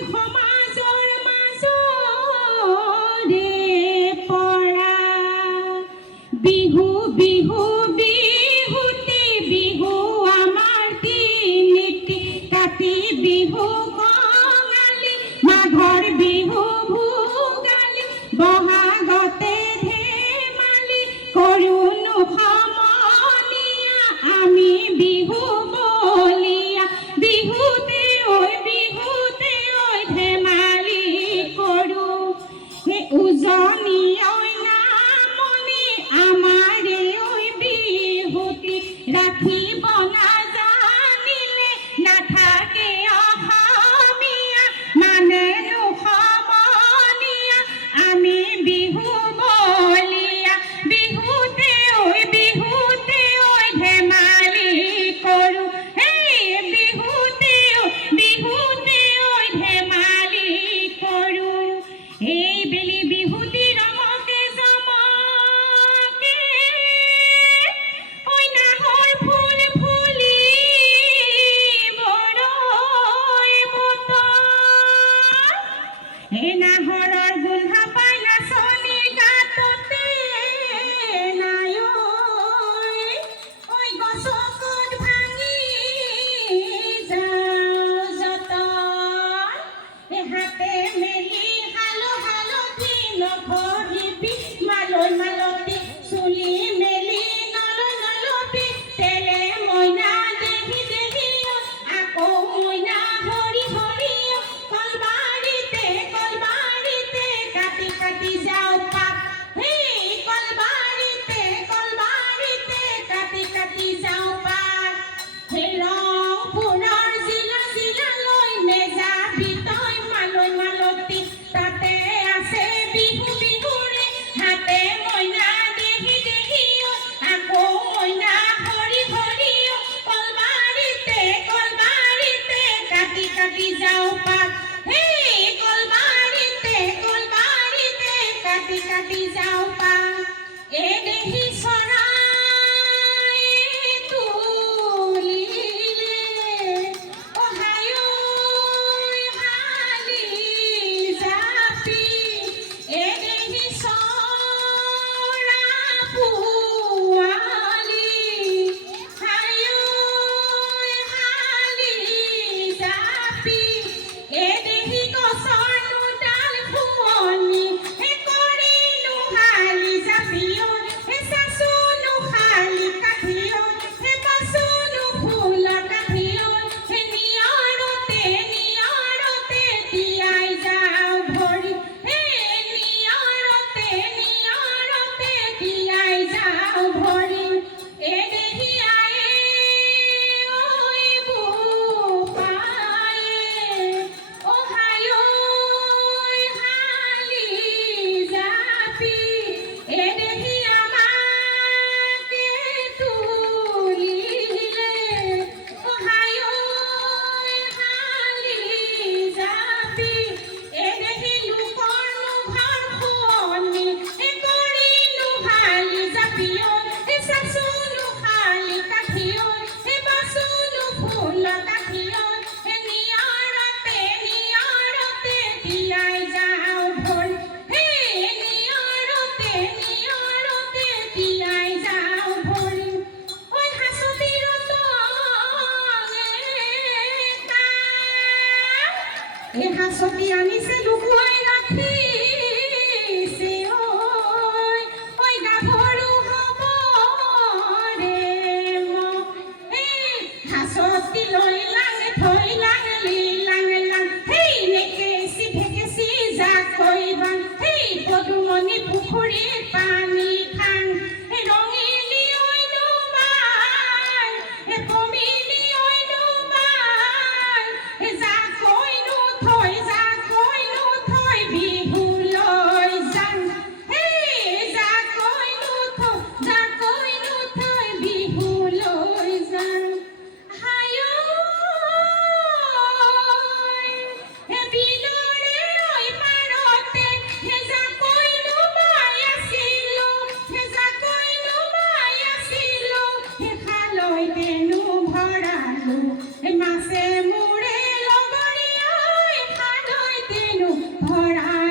সমাজৰ মাজৰে পৰা বিহু বিহু বিহুতি বিহু আমাৰ তিনিটি কাতি বিহু কঙালী মাঘৰ বিহু ভোগালী বহাগতে ধেমালি কৰোনো সমনীয়া আমি বিহু বলিয়া বিহুতে ঐ ধেমালি কৰো হে উজনি ঐ নামনি আমাৰে ঐ বিহুতি ৰাখিব নাজানিলে নাথাকে অসমীয়া মানেনো সমনীয়া আমি বিহু বলিয়া বিহুতে ঐ ধেমালি কৰো হেই বিহুতে ঐ ধেমালি কৰো এই বেলি বিহুতি ৰমকে জমকে ঐ নাহৰ ফুল ফুলিব ৰৈ বতৰ এই নাহৰৰ গোন্ধ পাই নাচনী গাততে নাই ঐ গছকত ভাঙি যাওঁ যতন হাতে মেলি হালধি নভৰিবি মালৈ মালতি চুলি মেলি নলপি তেলে মইনা দেহি আকৌ মইনা হৰি কলবাৰীতে কাটি কাটি যাওঁ পাত হেই কলবাৰীতে কাটি কাটি যাওঁ পাত সেই ৰংপুৰৰ জিলালৈ নেযাবি তই মালৈ মালতি তাতে আছে বিহুৰে হাতে মইনা দেহি আকৌ মইনা হৰি কলবাৰীতে কাটি কাটি যাওঁ পাত হেই কলবাৰীতে কাটি কাটি যাওঁ পাত এ দেহি চৰাই তুলিলে অহায় হালি জাপি এ দেহি চৰা পোৱালি হায় হালি জাপি এ দেহি গছৰ ডাল শুৱনি কৰিনো হালি জাপিও চাচোনো শালি কাঠিও বাচোনো ফুল কাঠিও নিয়ৰতে তিয়াই যাওঁ ভৰি নিয়ৰতে তিয়াই যাওঁ ভৰি এ দেহি আয়ে ঐ বোপায়ে অহায় হালি জাপি এ দেহি আমাকে তুলিলে অহায় হালি জাপি এ দেহি লোকৰনো ঘৰ শুৱনি কৰিনো হালি জাপিও চাচোনো শালি কাঠিও বাচোনো ফুল কাঠিও নিয়ৰতে তিয়াই যাওঁ ভৰি নিয়ৰতে তিয়াই যাওঁ ভৰি ঐ হাঁচতিৰ এই হাঁচতি আনিছে লুকুৱাই ৰাখিছে ঐ গাভৰু হ'ব ৰে হাঁচতি লৈ লাঙে থৈ লাঙলি হেই নেকেচি ভেকেচি জাকৈ বাং হেই পদুমণি পুখুৰীৰ পানী খাং ৰঙিলি ঐ নোবাই কমিলি ঐ নোবাই জাকৈ নুথৈ বিহুলৈ যাং হেই জাকৈ নুথৈ বিহুলৈ যাং হায় বিলৰে ঐ পাৰতে জাকৈ নোবাই আছিল তিনু ধৰা